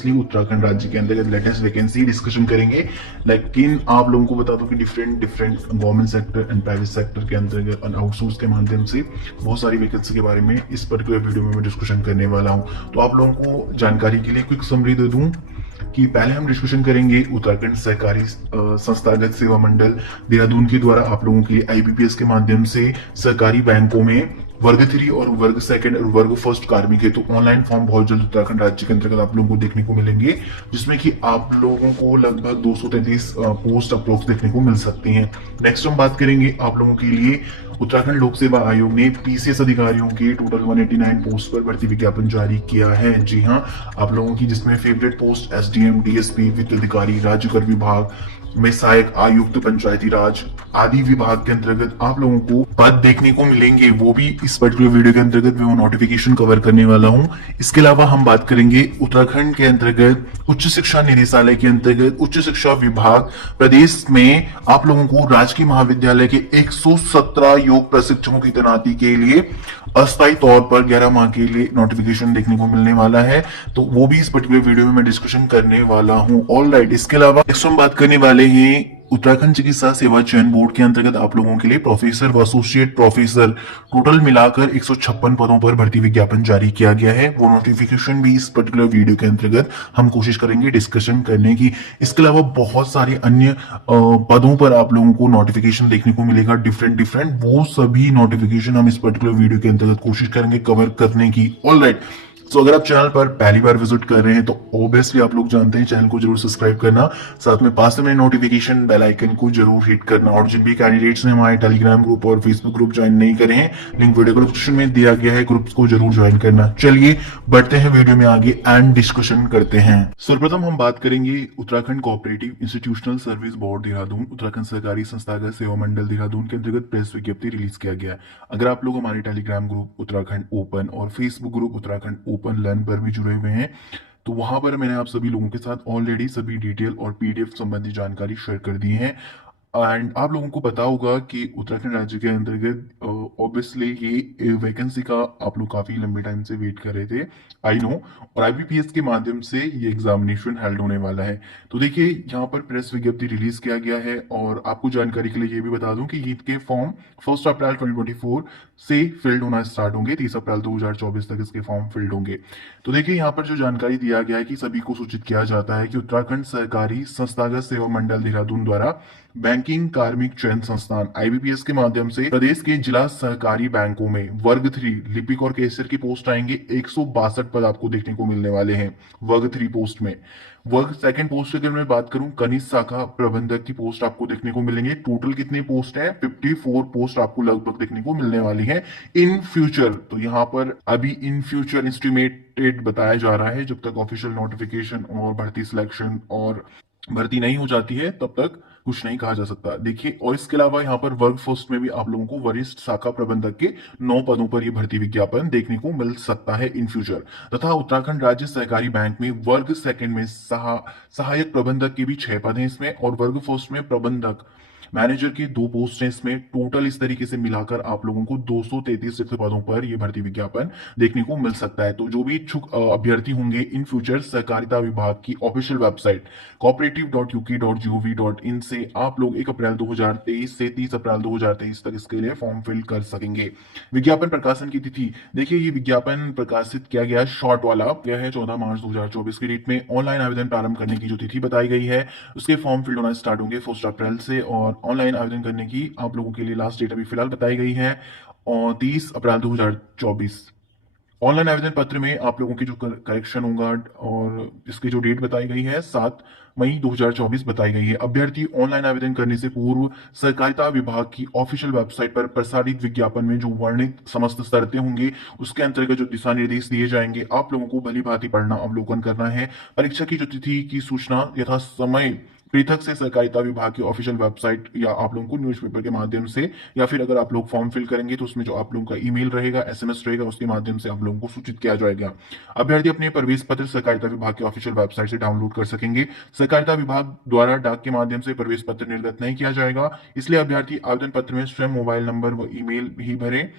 Obviously Uttarakhand राज्य के अंतर्गत लेटेस्ट वैकेंसी डिस्कशन करेंगे। लेकिन आप लोगों को बता दूं कि different different government sector and private sector के अंतर्गत और आउटसोर्स के माध्यम से बहुत सारी वैकेंसी के बारे में इस पर्टिकुलर वीडियो में मैं डिस्कशन करने वाला हूं। तो आप लोगों को जानकारी के लिए क्विक समरी दे दूं कि पहले हम डिस्कशन करेंगे उत्तराखंड सहकारी संस्थागत सेवा मंडल देहरादून के द्वारा आप लोगों के लिए आईबीपीएस के माध्यम से सहकारी बैंकों में वर्ग 3 और वर्ग सेकंड और वर्ग फर्स्ट कार्मिक है। तो ऑनलाइन फॉर्म बहुत जल्द उत्तराखंड राज्य के अंतर्गत आप लोगों को देखने को मिलेंगे, जिसमें कि आप लोगों को लगभग 233 पोस्ट अप्रोक्स देखने को मिल सकती हैं। नेक्स्ट हम बात करेंगे आप लोगों के लिए उत्तराखंड लोक सेवा आयोग ने पीसीएस अधिकारियों के टोटल 189 पोस्ट पर भर्ती विज्ञापन जारी किया है। जी हाँ, आप लोगों की जिसमें फेवरेट पोस्ट एसडीएम, डीएसपी, वित्त अधिकारी, राज्य कर विभाग में सहायक आयुक्त, पंचायती राज आदि विभाग के अंतर्गत आप लोगों को पद देखने को मिलेंगे। वो भी इस पर्टिकुलर वीडियो के अंतर्गत मैं वो नोटिफिकेशन कवर करने वाला हूं। इसके अलावा हम बात करेंगे उत्तराखंड के अंतर्गत उच्च शिक्षा निदेशालय के अंतर्गत उच्च शिक्षा विभाग प्रदेश में आप लोगों को राजकीय महाविद्यालय के 117 योग प्रशिक्षकों की तैनाती के लिए अस्थायी तौर पर 11 माह के लिए नोटिफिकेशन देखने को मिलने वाला है। तो वो भी इस पर्टिकुलर वीडियो में मैं डिस्कशन करने वाला हूं। ऑल राइट, इसके अलावा नेक्स्ट हम बात करने वाले हैं उत्तराखंड चिकित्सा सेवा चयन बोर्ड के अंतर्गत आप लोगों के लिए प्रोफेसर व एसोसिएट प्रोफेसर टोटल मिलाकर 156 पदों पर भर्ती विज्ञापन जारी किया गया है। वो नोटिफिकेशन भी इस पर्टिकुलर वीडियो के अंतर्गत हम कोशिश करेंगे डिस्कशन करने की। इसके अलावा बहुत सारे अन्य पदों पर आप लोगों को नोटिफिकेशन देखने को मिलेगा डिफरेंट डिफरेंट, वो सभी नोटिफिकेशन हम इस पर्टिकुलर वीडियो के अंतर्गत कोशिश करेंगे कवर करने की। ऑल राइट, तो अगर आप चैनल पर पहली बार विजिट कर रहे हैं तो ऑब्वियसली आप लोग जानते हैं चैनल को जरूर सब्सक्राइब करना, साथ में पास में नोटिफिकेशन बेल आइकन को जरूर हिट करना। और जिन भी कैंडिडेट्स ने हमारे टेलीग्राम ग्रुप और फेसबुक ग्रुप ज्वाइन नहीं करे हैं, लिंक वीडियो को डिस्क्रिप्शन में दिया गया है, ग्रुप्स को जरूर ज्वाइन करना। चलिए बढ़ते हैं वीडियो में आगे एंड डिस्कशन करते हैं। सर्वप्रथम हम बात करेंगे Uttarakhand cooperative institutional service board Dehradun, Uttarakhand सहकारी संस्थागत सेवा मंडल देहरादून के अंतर्गत प्रेस विज्ञप्ति रिलीज किया गया। अगर आप लोग हमारे टेलीग्राम ग्रुप उत्तराखंड ओपन और Facebook group Uttarakhand open learn पर भी जुड़े हुए हैं, तो वहां पर मैंने आप सभी लोगों के साथ ऑलरेडी सभी डिटेल और पीडीएफ संबंधी जानकारी शेयर कर दी है। एंड आप लोगों को पता होगा कि उत्तराखंड राज्य के अंतर्गत ऑब्वियसली ये वैकेंसी का आप लोग काफी लंबे टाइम से वेट कर रहे थे, आई नो। और आईबीपीएस के माध्यम से ये एग्जामिनेशन हेल्ड होने वाला है। तो देखिए यहाँ पर प्रेस विज्ञप्ति रिलीज किया गया है। और आपको जानकारी के लिए ये भी बता दूं कि ईद के फॉर्म 1 अप्रैल 2024 से फिल्ड होना स्टार्ट होंगे, 30 अप्रैल 2024 तक इसके फॉर्म फिल्ड होंगे। तो देखिए यहाँ पर जो जानकारी दिया गया है कि सभी को सूचित किया जाता है कि उत्तराखंड सहकारी संस्थागत सेवा मंडल देहरादून द्वारा बैंकिंग कार्मिक चयन संस्थान आईबीपीएस के माध्यम से प्रदेश के जिला सहकारी बैंकों में वर्ग 3 लिपिक और कैशियर की पोस्ट आएंगे। 162 पद आपको देखने को मिलने वाले हैं वर्ग 3 पोस्ट में। वर्ग सेकंड पोस्ट की अगर मैं बात करूं, कनिष्ठ शाखा प्रबंधक की पोस्ट आपको देखने को मिलेंगे। टोटल कितने पोस्ट है? 54 पोस्ट आपको लगभग देखने को मिलने वाली है इन फ्यूचर। तो यहाँ पर अभी इन फ्यूचर एस्टिमेटेड बताया जा रहा है, जब तक ऑफिशियल नोटिफिकेशन और भर्ती सिलेक्शन और भर्ती नहीं हो जाती है तब तक कुछ नहीं कहा जा सकता। देखिए, और इसके अलावा यहाँ पर वर्ग फर्स्ट में भी आप लोगों को वरिष्ठ शाखा प्रबंधक के 9 पदों पर यह भर्ती विज्ञापन देखने को मिल सकता है इन फ्यूचर। तथा उत्तराखंड राज्य सहकारी बैंक में वर्ग सेकंड में सहायक प्रबंधक के भी 6 पद हैं इसमें, और वर्ग फर्स्ट में प्रबंधक मैनेजर की 2 पोस्ट हैं इसमें। टोटल इस तरीके से मिलाकर आप लोगों को 233 रिक्त पदों पर यह भर्ती विज्ञापन देखने को मिल सकता है। तो जो भी इच्छुक अभ्यर्थी होंगे इन फ्यूचर सहकारिता विभाग की ऑफिशियल वेबसाइट cooperative.uk.gov.in से आप लोग 1 अप्रैल 2023 से 30 अप्रैल 2023 तक इसके लिए फॉर्म फिल कर सकेंगे। विज्ञापन प्रकाशन की तिथि, देखिए ये विज्ञापन प्रकाशित किया गया शॉर्ट वाला गया है 14 मार्च 2024 की डेट में। ऑनलाइन आवेदन प्रारंभ करने की जो तिथि बताई गई है उसके फॉर्म फिल होना स्टार्ट होंगे 1 अप्रैल से। और ऑनलाइन आवेदन करने की आप लोगों के लिए लास्ट डेट अभी फिलहाल बताई गई है और 30 अप्रैल 2024। ऑनलाइन आवेदन पत्र में आप लोगों की जो करेक्शन होगा और इसकी जो डेट बताई गई है 7 मई 2024 बताई गई है। अभ्यर्थी ऑनलाइन आवेदन करने से पूर्व सहकारिता विभाग की ऑफिशियल वेबसाइट पर प्रसारित विज्ञापन में जो वर्णित समस्त शर्तें होंगी उसके अंतर्गत जो दिशा निर्देश दिए जाएंगे आप लोगों को भली भांति पढ़ना अवलोकन करना है। परीक्षा की जो तिथि की सूचना यथा समय पृथक से सहकारिता विभाग की ऑफिशियल वेबसाइट या आप लोगों को न्यूज़पेपर के माध्यम से, या फिर अगर आप लोग फॉर्म फिल करेंगे तो उसमें जो आप लोगों का ईमेल रहेगा, एसएमएस रहेगा, उसके माध्यम से आप लोगों को सूचित किया जाएगा। अभ्यर्थी अपने प्रवेश पत्र सहकारिता विभाग की ऑफिशियल वेबसाइट से डाउनलोड कर सकेंगे। सहकारिता विभाग द्वारा डाक के माध्यम से प्रवेश पत्र निर्गत नहीं किया जाएगा, इसलिए अभ्यर्थी आवेदन पत्र में स्वयं मोबाइल नंबर व ईमेल ही भरे।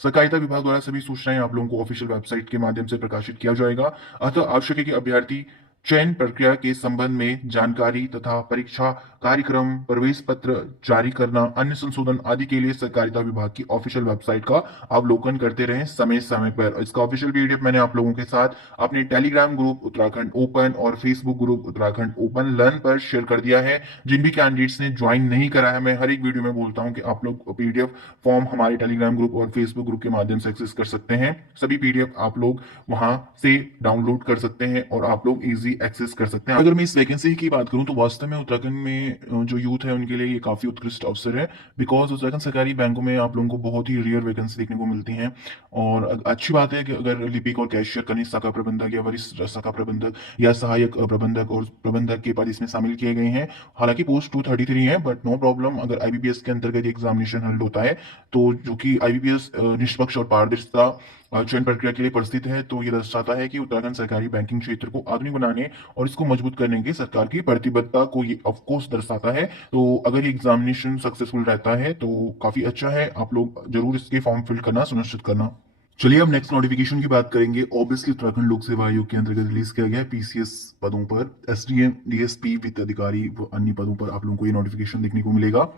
सहकारिता विभाग द्वारा सभी सूचनाएं आप लोगों को ऑफिशियल वेबसाइट के माध्यम से प्रकाशित किया जाएगा। अतः आवश्यक है कि अभ्यर्थी चयन प्रक्रिया के संबंध में जानकारी तथा परीक्षा कार्यक्रम, प्रवेश पत्र जारी करना, अन्य संशोधन आदि के लिए सहकारिता विभाग की ऑफिशियल वेबसाइट का अवलोकन करते रहें समय समय पर। इसका ऑफिशियल पीडीएफ मैंने आप लोगों के साथ अपने टेलीग्राम ग्रुप उत्तराखंड ओपन और Facebook group Uttarakhand open learn पर शेयर कर दिया है। जिन भी कैंडिडेट्स ने ज्वाइन नहीं करा है, मैं हर एक वीडियो में बोलता हूं कि आप लोग पीडीएफ फॉर्म हमारे टेलीग्राम ग्रुप और फेसबुक ग्रुप के माध्यम से एक्सेस कर सकते हैं। सभी पीडीएफ आप लोग वहां से डाउनलोड कर सकते हैं और आप लोग इजी एक्सेस कर सकते हैं। अगर मैं इस वैकेंसी की बात करूं तो वास्तव में उत्तराखंड में जो यूथ है उनके लिए ये काफी उत्कृष्ट अवसर है, बिकॉज उत्तराखंड सरकारी बैंकों में आप लोगों को बहुत ही रेयर वैकेंसी देखने को मिलती है। और अच्छी बात है कि अगर लिपिक और कैशियर, कनिष्ठ शाखा प्रबंधक या वरिष्ठ शाखा प्रबंधक या सहायक प्रबंधक और प्रबंधक के पद इसमें शामिल किए गए हैं। हालांकि पोस्ट 233 है, बट नो प्रॉब्लम। अगर आईबीपीएस के अंतर्गत एग्जामिनेशन हल्ड होता है तो जो कि आईबीपीएस निष्पक्ष और पारदर्शिता चयन प्रक्रिया के लिए प्रस्তুत है, तो ये दर्शाता है कि उत्तराखंड सरकारी बैंकिंग क्षेत्र को आधुनिक बनाने और इसको मजबूत करने की सरकार की प्रतिबद्धता को ये ऑफ कोर्स दर्शाता है। तो अगर ये एग्जामिनेशन सक्सेसफुल रहता है तो काफी अच्छा है। आप लोग जरूर इसके फॉर्म फिल करना सुनिश्चित करना। चलिए अब नेक्स्ट नोटिफिकेशन की बात करेंगे। ऑब्वियसली उत्तराखंड लोक सेवा आयोग के अंतर्गत रिलीज किया गया है पीसीएस पदों पर एसडीएम, डीएसपी, वित्त अधिकारी व अन्य पदों पर आप लोगों को ये नोटिफिकेशन देखने को मिलेगा।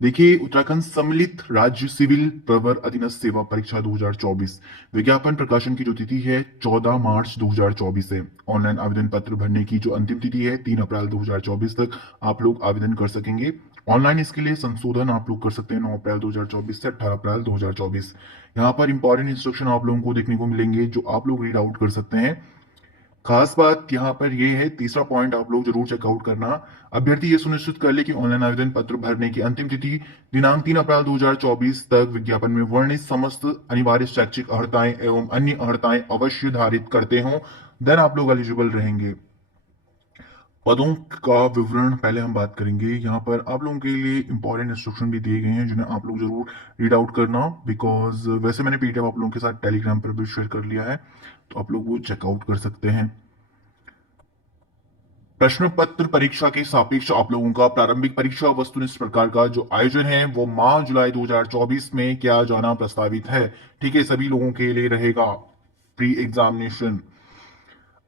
देखिए, उत्तराखंड सम्मिलित राज्य सिविल प्रवर अधीनस्थ सेवा परीक्षा 2024 विज्ञापन प्रकाशन की जो तिथि है 14 मार्च 2024 है। ऑनलाइन आवेदन पत्र भरने की जो अंतिम तिथि है 3 अप्रैल 2024 तक आप लोग आवेदन कर सकेंगे। ऑनलाइन इसके लिए संशोधन आप लोग कर सकते हैं 9 अप्रैल 2024 से 18 अप्रैल 2024। यहाँ पर इंपॉर्टेंट इंस्ट्रक्शन आप लोगों को देखने को मिलेंगे जो आप लोग रीड आउट कर सकते हैं। खास बात यहाँ पर यह है, तीसरा पॉइंट आप लोग जरूर चेकआउट करना। अभ्यर्थी ये सुनिश्चित कर ले कि ऑनलाइन आवेदन पत्र भरने की अंतिम तिथि दिनांक 3 अप्रैल 2024 तक विज्ञापन में वर्णित समस्त अनिवार्य शैक्षिक अर्हताएं एवं अन्य अर्हताएं अवश्य धारित करते हों, देन आप लोग एलिजिबल रहेंगे। पदों का विवरण पहले हम बात करेंगे। यहाँ पर आप लोगों के लिए इंपॉर्टेंट इंस्ट्रक्शन भी दिए गए हैं जिन्हें आप लोग जरूर रीड आउट करना, बिकॉज वैसे मैंने पीडीएफ आप लोगों के साथ टेलीग्राम पर भी शेयर कर लिया है, तो आप लोग वो चेकआउट कर सकते हैं। प्रश्न पत्र परीक्षा के सापेक्ष आप लोगों का प्रारंभिक परीक्षा वस्तुनिष्ठ प्रकार का जो आयोजन है वो माह जुलाई 2024 में किया जाना प्रस्तावित है। ठीक है, सभी लोगों के लिए रहेगा प्री एग्जामिनेशन।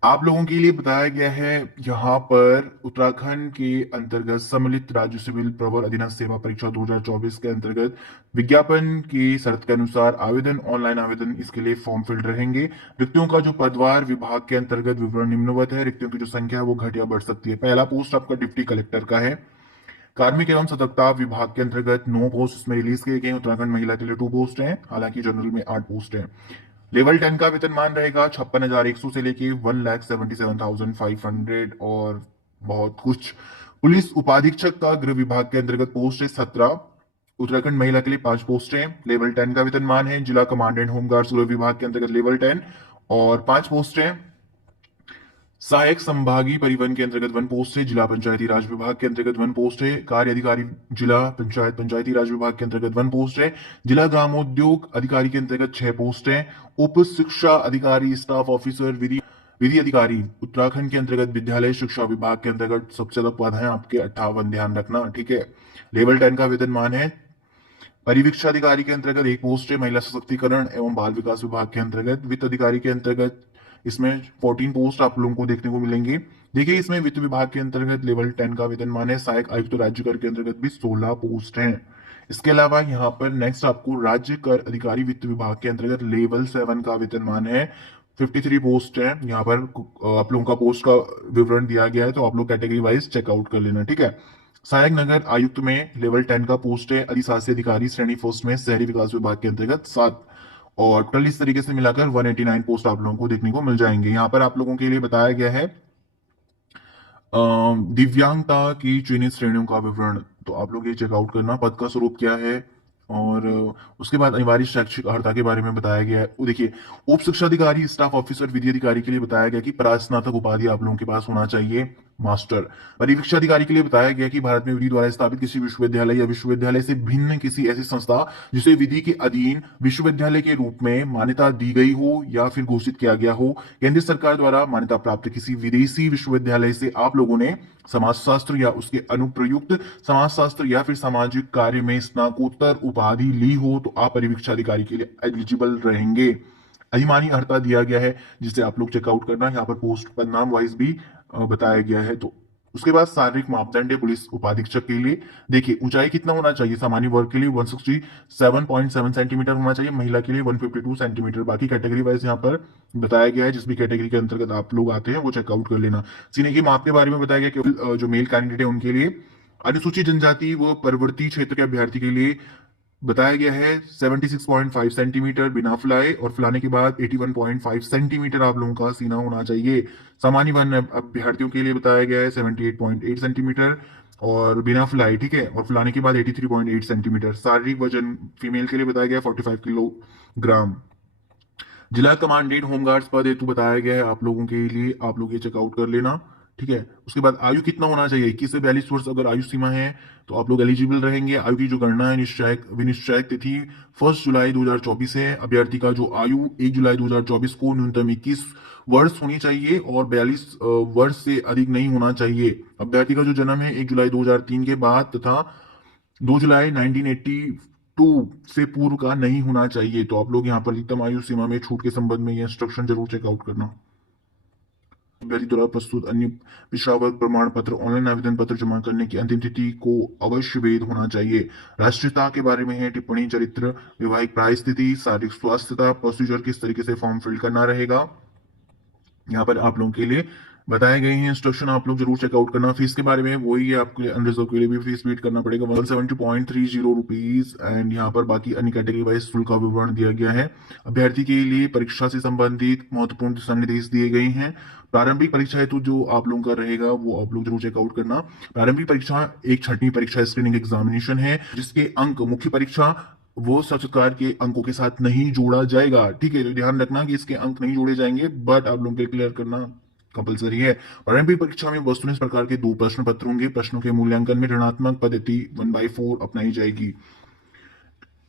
आप लोगों के लिए बताया गया है यहाँ पर उत्तराखंड के अंतर्गत सम्मिलित राज्य सिविल प्रवर अधीनस्थ सेवा परीक्षा 2024 के अंतर्गत विज्ञापन की शर्त के अनुसार आवेदन, ऑनलाइन आवेदन इसके लिए फॉर्म फिल्ड रहेंगे। रिक्तियों का जो पदवार विभाग के अंतर्गत विवरण निम्नवत है। रिक्तियों की जो संख्या है वो घट या बढ़ सकती है। पहला पोस्ट आपका डिप्टी कलेक्टर का है। कार्मिक एवं सतर्कता विभाग के अंतर्गत 9 पोस्ट इसमें रिलीज किए गए। उत्तराखंड महिला के लिए 2 पोस्ट हैं, हालांकि जनरल में 8 पोस्ट हैं। लेवल 10 का वेतनमान रहेगा 56,100 से लेके 1,77,500 और बहुत कुछ। पुलिस उपाधीक्षक का गृह विभाग के अंतर्गत पोस्ट है 17। उत्तराखंड महिला के लिए 5 पोस्ट हैं। लेवल 10 का वेतनमान है। जिला कमांडेंट होमगार्ड गृह विभाग के अंतर्गत लेवल 10 और 5 पोस्ट हैं। सहायक संभागीय परिवहन के अंतर्गत 1 पोस्ट है। जिला पंचायती राज विभाग के अंतर्गत 1 पोस्ट है। कार्य अधिकारी जिला पंचायती राज विभाग के अंतर्गत 1 पोस्ट है। जिला ग्रामोद्योग अधिकारी के अंतर्गत 6 पोस्ट है। उप शिक्षा अधिकारी, स्टाफ ऑफिसर, विधि अधिकारी उत्तराखंड के अंतर्गत विद्यालय शिक्षा विभाग के अंतर्गत सबसे ज्यादा पद है आपके 58, ध्यान रखना। ठीक है, लेवल 10 का वेतनमान है। परिवीक्षा अधिकारी के अंतर्गत 1 पोस्ट है। महिला सशक्तिकरण एवं बाल विकास विभाग के अंतर्गत वित्त अधिकारी के अंतर्गत इसमें 14 पोस्ट आप लोगों को देखने को मिलेंगे। देखिए, इसमें वित्त विभाग के अंतर्गत लेवल 10 का वेतनमान है। सहायक आयुक्त राज्य कर के अंतर्गत भी 16 पोस्ट हैं। इसके अलावा यहाँ पर नेक्स्ट आपको राज्य कर अधिकारी वित्त विभाग के अंतर्गत लेवल 7 का वेतनमान है। 53 पोस्ट है। यहाँ पर आप लोगों का पोस्ट का विवरण दिया गया है, तो आप लोग कैटेगरी वाइज चेकआउट कर लेना। ठीक है, सहायक नगर आयुक्त में लेवल 10 का पोस्ट है। अधिशासी अधिकारी श्रेणी फर्स्ट में शहरी विकास विभाग के अंतर्गत 7 और टोटल इस तरीके से मिलाकर 189 पोस्ट आप लोगों को देखने को मिल जाएंगे। यहाँ पर आप लोगों के लिए बताया गया है दिव्यांगता की चयनित श्रेणियों का विवरण, तो आप लोग ये चेकआउट करना। पद का स्वरूप क्या है और उसके बाद अनिवार्य शैक्षिक अर्हता के बारे में बताया गया है। वो देखिए, उप शिक्षा अधिकारी, स्टाफ ऑफिसर, विधि अधिकारी के लिए बताया गया कि परास्नातक उपाधि आप लोगों के पास होना चाहिए, मास्टर। परिवीक्षा अधिकारी के लिए बताया गया कि भारत में विधि द्वारा स्थापित किसी विश्वविद्यालय या विश्वविद्यालय से भिन्न किसी ऐसी संस्था जिसे विधि के अधीन विश्वविद्यालय के रूप में मान्यता दी गई हो या फिर घोषित किया गया हो। केंद्र सरकार द्वारा मान्यता प्राप्त किसी विदेशी विश्वविद्यालय से आप लोगों ने समाजशास्त्र या उसके अनुप्रयुक्त समाजशास्त्र या फिर सामाजिक कार्य में स्नातकोत्तर उपाधि ली हो तो आप परिवीक्षा अधिकारी के लिए एलिजिबल रहेंगे। अधिमानी अर्हता दिया गया है जिसे आप लोग चेकआउट करना। यहाँ पर पोस्ट पर नाम वाइज भी बताया गया है। तो उसके बाद शारीरिक मापदंड है पुलिस उपाधीक्षक के लिए। देखिए ऊंचाई कितना होना चाहिए, सामान्य वर्ग के लिए 167.7 सेंटीमीटर होना चाहिए, महिला के लिए 152 सेंटीमीटर। बाकी कैटेगरी वाइज यहाँ पर बताया गया है, जिस भी कैटेगरी के अंतर्गत आप लोग आते हैं वो चेकआउट कर लेना। सीने की माप के बारे में बताया गया केवल जो मेल कैंडिडेट है उनके लिए। अनुसूचित जनजाति व परवर्ती क्षेत्र के अभ्यर्थी के लिए बताया गया है 76.5 सेंटीमीटर बिना फुलाए, और फुलाने के बाद 81.5 सेंटीमीटर आप लोगों का सीना होना चाहिए। सामान्य वर्ण अभ्यर्थियों के लिए बताया गया है 78.8 सेंटीमीटर और बिना फुलाए, ठीक है, और फुलाने के बाद 83.8 सेंटीमीटर। शारीरिक वजन फीमेल के लिए बताया गया है 45 किलोग्राम। जिला कमांडेंट होमगार्ड्स पद हेतु बताया गया है आप लोगों के लिए, आप लोग ये चेकआउट कर लेना, ठीक है। उसके बाद आयु कितना होना चाहिए, 21 से 42 वर्ष अगर आयु सीमा है तो आप लोग एलिजिबल रहेंगे। आयु की जो गणना है विनिश्चयक तिथि 1 जुलाई 2024 है। अभ्यर्थी का जो आयु 1 जुलाई 2024 को न्यूनतम 21 वर्ष होनी चाहिए और 42 वर्ष से अधिक नहीं होना चाहिए। अभ्यर्थी का जो जन्म है 1 जुलाई 2003 के बाद तथा 2 जुलाई 1982 से पूर्व का नहीं होना चाहिए। तो आप लोग यहाँ पर अधिकतम आयु सीमा में छूट के संबंध में ये इंस्ट्रक्शन जरूर चेकआउट करना। अभ्यर्थी द्वारा प्रस्तुत अन्य पिछड़ा वर्ग प्रमाण पत्र ऑनलाइन आवेदन पत्र जमा करने की अंतिम तिथि को अवश्य वेद होना चाहिए। राष्ट्रीयता के बारे में है टिप्पणी, चरित्र, वैवाहिक प्राय स्थिति, शारीरिक स्वास्थ्यता, प्रोसीजर किस तरीके से फॉर्म फिल करना रहेगा, यहाँ पर आप लोगों के लिए बताए गए हैं इंस्ट्रक्शन, आप लोग जरूर चेकआउट करना। फीस के बारे में वही है, आपके अनरिजर्व के लिए भी फीस पेड करना पड़ेगा 170.30 रुपीज। एंड यहाँ पर बाकी अन्य कैटेगरी वाइज शुल्क का विवरण दिया गया है। अभ्यर्थी के लिए परीक्षा से संबंधित महत्वपूर्ण दिशा निर्देश दिए गए हैं। प्रारंभिक परीक्षा हेतु जो आप लोगों का रहेगा वो आप लोग जरूर चेकआउट करना। प्रारंभिक परीक्षा एक छठवीं परीक्षा स्क्रीनिंग एग्जामिनेशन है, जिसके अंक मुख्य परीक्षा वो साक्षात्कार के अंकों के साथ नहीं जोड़ा जाएगा, ठीक है। तो ध्यान रखना कि इसके अंक नहीं जोड़े जाएंगे, बट आप लोगों के क्लियर करना कंपलसरी है। प्रारंभिक परीक्षा में वस्तुनिष्ठ प्रकार के 2 प्रश्न पत्र होंगे। प्रश्नों के मूल्यांकन में ऋणात्मक पद्धति 1/4 अपनाई जाएगी।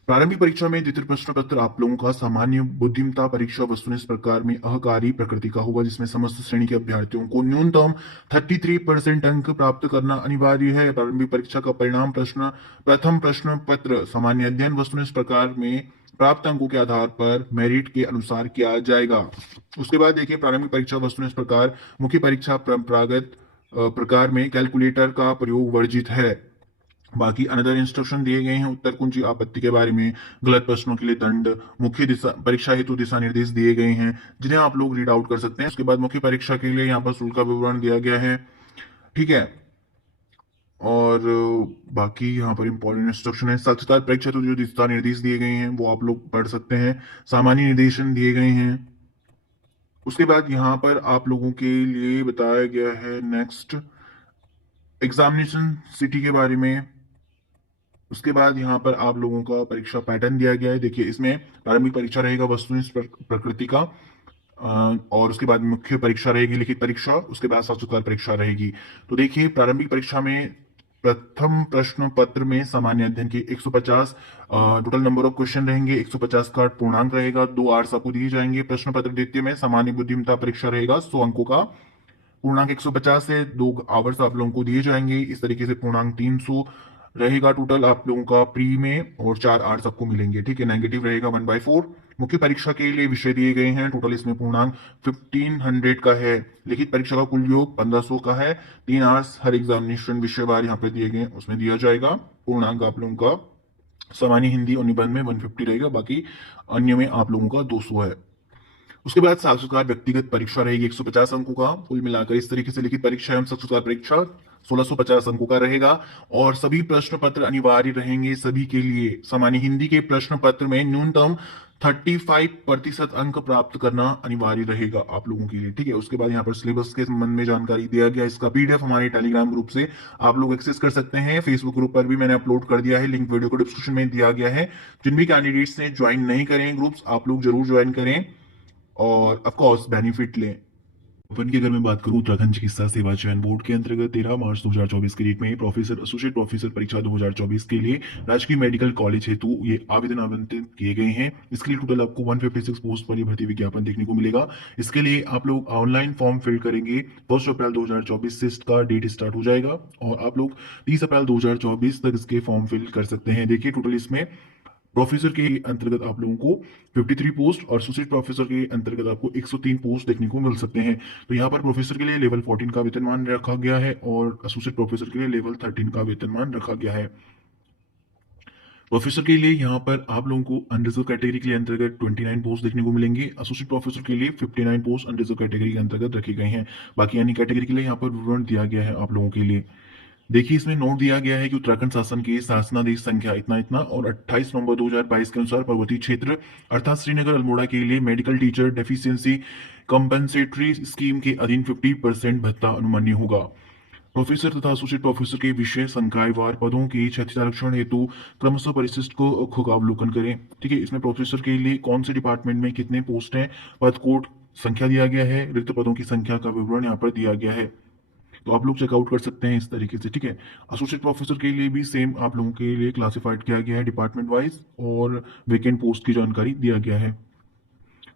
प्रारंभिक परीक्षा में द्वितीय प्रश्न पत्र आप लोगों का सामान्य बुद्धिमत्ता परीक्षा वस्तुनिष्ठ प्रकार में अहकारी प्रकृति का होगा, जिसमें समस्त श्रेणी के अभ्यर्थियों को न्यूनतम 33% अंक प्राप्त करना अनिवार्य है। प्रारंभिक परीक्षा का परिणाम प्रथम प्रश्न पत्र सामान्य अध्ययन वस्तुनिष्ठ प्रकार में प्राप्त अंकों के आधार पर मेरिट के अनुसार किया जाएगा। उसके बाद देखिए प्रारंभिक परीक्षा वस्तुनिष्ठ प्रकार मुख्य परीक्षा परंपरागत प्रकार में कैलकुलेटर का प्रयोग वर्जित है। बाकी अनदर इंस्ट्रक्शन दिए गए हैं। उत्तर कुंजी आपत्ति के बारे में, गलत प्रश्नों के लिए दंड, मुख्य दिशा परीक्षा हेतु दिशा निर्देश दिए गए हैं जिन्हें आप लोग रीड आउट कर सकते हैं। उसके बाद मुख्य परीक्षा के लिए यहाँ पर शुल्क का विवरण दिया गया है, ठीक है। और बाकी यहाँ पर इंपॉर्टेंट इंस्ट्रक्शन है। साक्षात्कार परीक्षा हेतु जो दिशा निर्देश दिए गए हैं वो आप लोग पढ़ सकते हैं। सामान्य निर्देशन दिए गए हैं। उसके बाद यहाँ पर आप लोगों के लिए बताया गया है नेक्स्ट एग्जामिनेशन सिटी के बारे में। उसके बाद यहाँ पर आप लोगों का परीक्षा पैटर्न दिया गया है। देखिए इसमें प्रारंभिक परीक्षा रहेगा वस्तुनिष्ठ प्रकृति का, और उसके बाद मुख्य परीक्षा रहेगी लिखित परीक्षा, उसके बाद साक्षात्कार परीक्षा रहेगी। तो देखिए प्रारंभिक परीक्षा में प्रथम प्रश्न पत्र में सामान्य अध्ययन के 150 टोटल नंबर ऑफ क्वेश्चन रहेंगे, 150 का पूर्णांक रहेगा, 2 आवर्स आपको दिए जाएंगे। प्रश्न पत्र द्वितीय में सामान्य बुद्धिमत्ता परीक्षा रहेगा 100 अंकों का, पूर्णांक 150 है, 2 आवर्स आप लोगों को दिए जाएंगे। इस तरीके से पूर्णांक 300 रहेगा टोटल आप लोगों का प्री में, और 4 आवर्स आपको मिलेंगे, ठीक है। नेगेटिव रहेगा 1/4। मुख्य परीक्षा के लिए विषय दिए गए हैं, टोटल इसमें पूर्णांक 1500 का है। लिखित परीक्षा का कुल योग 1500 का है। 3 आवर्स हर एग्जामिनेशन विषयवार यहाँ पे दिए गए उसमें दिया जाएगा। पूर्णांक आप लोगों का सामान्य हिंदी और निबंध में 150 रहेगा, बाकी अन्य में आप लोगों का 200 है। उसके बाद साक्षात्कार व्यक्तिगत परीक्षा रहेगी 150 अंकों का। कुल मिलाकर इस तरीके से लिखित परीक्षा एवं साक्षात्कार परीक्षा 1650 अंकों का रहेगा, और सभी प्रश्न पत्र अनिवार्य रहेंगे सभी के लिए। सामान्य हिंदी के प्रश्न पत्र में न्यूनतम 35% अंक प्राप्त करना अनिवार्य रहेगा आप लोगों के लिए, ठीक है। उसके बाद यहाँ पर सिलेबस के संबंध में जानकारी दिया गया, इसका पीडीएफ हमारे टेलीग्राम ग्रुप से आप लोग एक्सेस कर सकते हैं। फेसबुक ग्रुप पर भी मैंने अपलोड कर दिया है, लिंक वीडियो को डिस्क्रिप्शन में दिया गया है। जिन भी कैंडिडेट्स ने ज्वाइन नहीं करें ग्रुप्स, आप लोग जरूर ज्वाइन करें और ऑफ कोर्स बेनिफिट लें। ओपन की अगर मैं बात करूं, उत्तराखंड चिकित्सा सेवा चयन बोर्ड के अंतर्गत 13 मार्च 2024 की डेट में प्रोफेसर एसोसिएट प्रोफेसर परीक्षा 2024 के लिए राजकीय मेडिकल कॉलेज हेतु ये आवेदन आमंत्रित किए गए हैं। इसके लिए टोटल आपको 156 पोस्ट पर भर्ती विज्ञापन देखने को मिलेगा। इसके लिए आप लोग ऑनलाइन फॉर्म फिल करेंगे। 1 अप्रैल 2024 से इसका डेट स्टार्ट हो जाएगा, और आप लोग 30 अप्रैल 2024 तक इसके फॉर्म फिल कर सकते हैं। देखिए टोटल इसमें प्रोफेसर के अंतर्गत आप लोगों को 53 पोस्ट और एसोसिएट प्रोफेसर के अंतर्गत आपको 103 पोस्ट देखने को मिल सकते हैं। तो यहाँ पर प्रोफेसर के लिए लेवल 14 का वेतनमान रखा गया है और एसोसिएट प्रोफेसर के लिए लेवल 13 का वेतनमान रखा गया है। प्रोफेसर के लिए यहाँ पर आप लोगों को अनरिजर्व कैटेगरी के लिए अंतर्गत 29 पोस्ट देखने को मिलेंगे। एसोसिएट प्रोफेसर के लिए 59 पोस्ट अनरिजर्व कैटेगरी के अंतर्गत रखी गई हैं। बाकी अन्य कैटेगरी के लिए यहाँ पर विवरण दिया गया है आप लोगों के लिए। देखिए, इसमें नोट दिया गया है कि उत्तराखंड शासन के शासनादेश संख्या इतना इतना और 28 नवंबर 2022 के अनुसार पर्वतीय क्षेत्र अर्थात श्रीनगर अल्मोड़ा के लिए medical teacher deficiency compensatory scheme के अधीन 50% भत्ता अनुमान्य होगा। प्रोफेसर तथा एसोसिएट प्रोफेसर के विषय संकायवार पदों के क्षैतिज आरक्षण हेतु क्रमशः परिशिष्ट को अवलोकन करें। ठीक है, इसमें प्रोफेसर के लिए कौन से डिपार्टमेंट में कितने पोस्ट हैं, पद कोड संख्या दिया गया है, रिक्त पदों की संख्या का विवरण यहाँ पर दिया गया है। तो आप लोग चेकआउट कर सकते हैं इस तरीके से। ठीक है, एसोसिएट प्रोफेसर के लिए भी सेम आप लोगों के लिए क्लासिफाइड किया गया है डिपार्टमेंट वाइज और वेकेंट पोस्ट की जानकारी दिया गया है।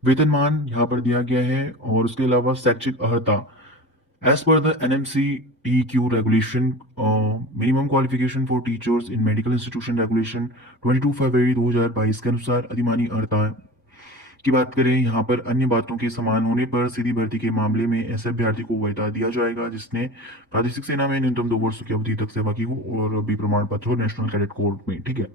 वेतनमान यहाँ पर दिया गया है और उसके अलावा शैक्षिक अर्हता as per the NMCTQ regulation minimum qualification for teachers in medical institution regulation 22 फरवरी 2022 के अनुसार अधिमानी अर्हता की बात करें, यहाँ पर अन्य बातों के समान होने पर सीधी भर्ती के मामले में ऐसे अभ्यर्थी को वैधा दिया जाएगा जिसने प्रादेशिक सेना में न्यूनतम 2 वर्षों की अवधि तक सेवा की हो और भी प्रमाण पत्र हो नेशनल कैडेट कोर में। ठीक है,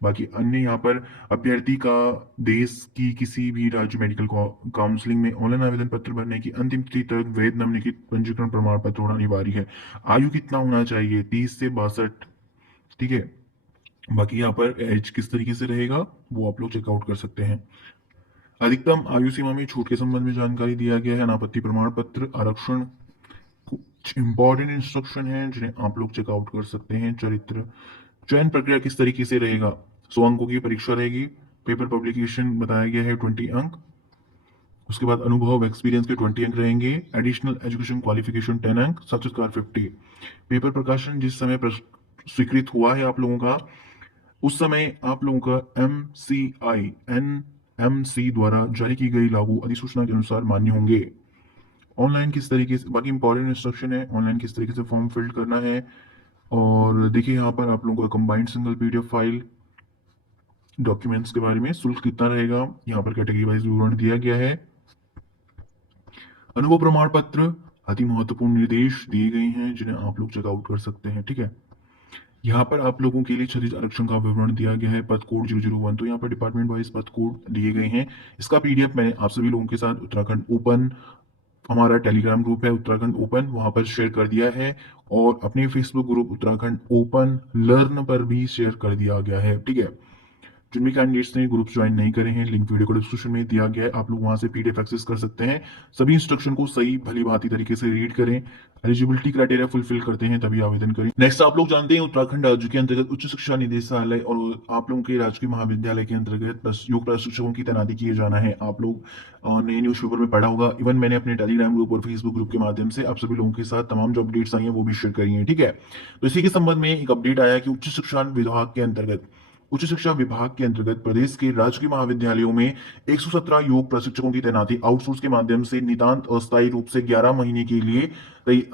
बाकी अन्य यहाँ पर अभ्यर्थी का देश की किसी भी राज्य मेडिकल काउंसलिंग में ऑनलाइन आवेदन पत्र भरने की अंतिम तिथि तक वैध निम्नलिखित पंजीकरण प्रमाण पत्र होना अनिवार्य है। आयु कितना होना चाहिए? 30 से 62। ठीक है, बाकी यहाँ पर एज किस तरीके से रहेगा वो आप लोग चेकआउट कर सकते हैं। अधिकतम आयु सीमा में छूट के संबंध में जानकारी दिया गया है। अनापत्ति प्रमाण पत्र आरक्षण कुछ इंपॉर्टेंट इंस्ट्रक्शन है जिन्हें आप लोग चेकआउट कर सकते हैं। चरित्र चयन प्रक्रिया किस तरीके से रहेगा? 100 अंकों की परीक्षा रहेगी। पेपर पब्लिकेशन बताया गया है 20 अंक। उसके बाद अनुभव एक्सपीरियंस के 20 अंक रहेंगे। एडिशनल एजुकेशन क्वालिफिकेशन 10 अंक। साक्षात्कार 50। पेपर प्रकाशन जिस समय स्वीकृत हुआ है आप लोगों का उस समय आप लोगों का MCI द्वारा जारी की गई लागू अधिसूचना के अनुसार मान्य होंगे। ऑनलाइन किस तरीके से, बाकी इंपॉर्टेंट इंस्ट्रक्शन है ऑनलाइन किस तरीके से फॉर्म फिल करना है। और देखिए यहाँ पर आप लोगों का combined single PDF file documents के बारे में शुल्क कितना रहेगा यहाँ पर कैटेगरी वाइज विवरण दिया गया है। अनुभव प्रमाण पत्र अति महत्वपूर्ण निर्देश दिए गए हैं जिन्हें आप लोग चेकआउट कर सकते हैं। ठीक है, यहाँ पर आप लोगों के लिए क्षैतिज आरक्षण का विवरण दिया गया है। पद कोड 001, तो यहाँ पर डिपार्टमेंट वाइज पद कोड दिए गए हैं। इसका PDF मैंने आप सभी लोगों के साथ उत्तराखंड ओपन हमारा टेलीग्राम ग्रुप है उत्तराखंड ओपन वहां पर शेयर कर दिया है और अपने Facebook group Uttarakhand open learn पर भी शेयर कर दिया गया है। ठीक है, जिन भी कैंडिडेट्स ने ग्रुप ज्वाइन नहीं करे हैं लिंक वीडियो को डिस्क्रिप्शन में दिया गया है, आप लोग वहां से PDF एक्सेस कर सकते हैं। सभी इंस्ट्रक्शन को सही भली भांति तरीके से रीड करें, एलिजिबिलिटी क्राइटेरिया फुलफिल करते हैं तभी आवेदन करें। नेक्स्ट आप लोग जानते हैं उत्तराखंड राज्य के अंतर्गत उच्च शिक्षा निदेशालय और आप लोगों के राजकीय महाविद्यालय के अंतर्गत योग प्रशिक्षकों की तैनाती किए जाना है। आप लोग नए न्यूज़पेपर में पढ़ा होगा, इवन मैंने अपने टेलीग्राम ग्रुप और फेसबुक ग्रुप के माध्यम से आप सभी लोगों के साथ तमाम जो अपडेट्स आई हैं वो भी शेयर करी हैं। ठीक है, तो इसी के संबंध में एक अपडेट आया कि उच्च शिक्षा विभाग के अंतर्गत प्रदेश के राजकीय महाविद्यालयों में 117 योग प्रशिक्षकों की तैनाती आउटसोर्स के माध्यम से नितांत अस्थायी रूप से 11 महीने के लिए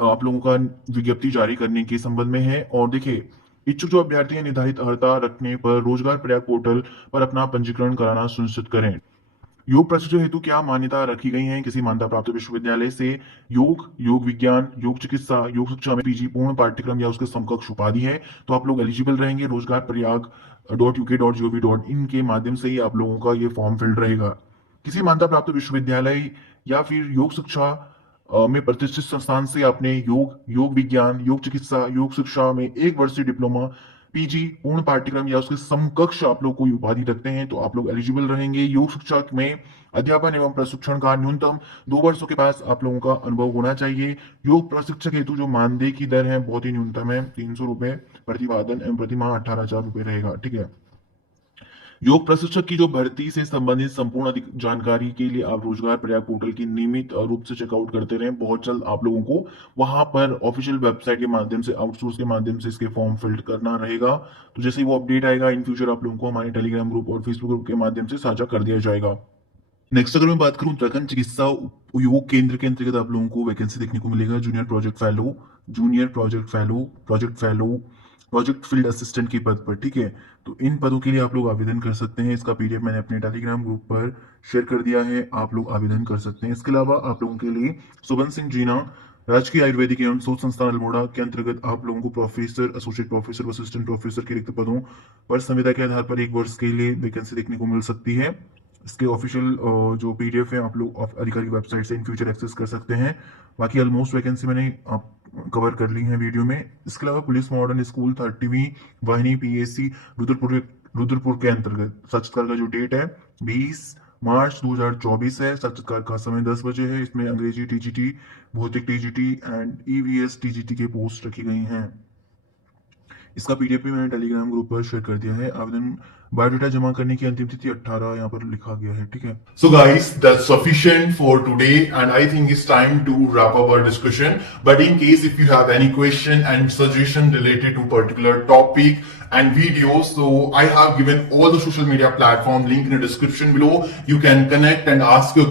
आप लोगों का विज्ञप्ति जारी करने के संबंध में है। और देखिए, इच्छुक जो अभ्यर्थी हैं निर्धारित अर्हता रखने पर रोजगार प्रयाग पोर्टल पर अपना पंजीकरण कराना सुनिश्चित करें। योग प्रशिक्षण हेतु क्या मान्यता रखी गई है? किसी मान्यता प्राप्त विश्वविद्यालय से योग विज्ञान, योग चिकित्सा, योग शिक्षा में PG पूर्ण पाठ्यक्रम या उसके समकक्ष उपाधि है तो आप लोग एलिजिबल रहेंगे। रोजगार प्रयाग .uk.gov.in के माध्यम से ही आप लोगों का ये फॉर्म फिल्ड रहेगा। किसी मान्यता प्राप्त विश्वविद्यालय या फिर योग शिक्षा में प्रतिष्ठित संस्थान से आपने योग विज्ञान, योग चिकित्सा, योग शिक्षा में 1 वर्षीय डिप्लोमा, PG पूर्ण पाठ्यक्रम या उसके समकक्ष आप लोग कोई उपाधि रखते हैं तो आप लोग एलिजिबल रहेंगे। योग शिक्षा में अध्यापन एवं प्रशिक्षण का न्यूनतम 2 वर्षों के पास आप लोगों का अनुभव होना चाहिए। योग प्रशिक्षक हेतु जो मानदेय की दर है बहुत ही न्यूनतम है, 300 रुपए प्रतिवादन एवं प्रतिमाह 18,000 रुपए रहेगा। ठीक है, योग प्रशिक्षक की जो भर्ती से संबंधित संपूर्ण अधिक जानकारी के लिए आप रोजगार प्रयाग पोर्टल की नियमित रूप से चेकआउट करते रहें। बहुत जल्द आप लोगों को वहां पर ऑफिशियल वेबसाइट के माध्यम से आउटसोर्स के माध्यम से इसके फॉर्म फिल करना रहेगा। तो जैसे ही वो अपडेट आएगा इन फ्यूचर आप लोगों को हमारे टेलीग्राम ग्रुप और फेसबुक ग्रुप के माध्यम से साझा कर दिया जाएगा। नेक्स्ट अगर मैं बात करूं उत्तराखंड चिकित्सा योग केंद्र के अंतर्गत आप लोगों को वैकेंसी देखने को मिलेगा। Junior project fellow, project field assistant के पद पर, ठीक है। तो इन पदों के लिए आप लोग आवेदन कर सकते हैं। इसका पीडीएफ मैंने अपने टेलीग्राम ग्रुप पर शेयर कर दिया है, आप लोग आवेदन कर सकते हैं। इसके अलावा आप लोगों के लिए सुबन सिंह जीना राजकीय आयुर्वेदिक एवं शोध संस्थान अल्मोड़ा के अंतर्गत आप लोगों को professor, associate professor, assistant professor के रिक्त पदों पर संविदा के आधार पर 1 वर्ष के लिए वैकेंसी देखने को मिल सकती है। इसके ऑफिशियल जो पीडीएफ है आप लोग अधिकारी वेबसाइट से इन फ्यूचर एक्सेस कर सकते हैं। बाकी ऑलमोस्ट वैकेंसी मैंने आप कवर कर ली है वीडियो में। इसके अलावा पुलिस मॉडर्न स्कूल 30वीं वाहिनी पीएससी रुद्रपुर के अंतर्गत साक्षात्कार का जो डेट है 20 मार्च 2024 है। साक्षात्कार का समय 10 बजे है। इसमें अंग्रेजी टीजीटी, भौतिक टीजीटी एंड ईवीएस टीजीटी के पोस्ट रखी गई हैं। इसका पीडीएफ भी मैंने टेलीग्राम ग्रुप पर शेयर कर दिया है। आवेदन बायोडाटा जमा करने की अंतिम तिथि 18 यहाँ पर लिखा गया है, ठीक है। So guys, that's sufficient for today, and I think it's time to wrap up our discussion. But in case if you have any question and suggestion related to particular topic and videos, so I have given all the social media platform link in the description below. You can connect and ask your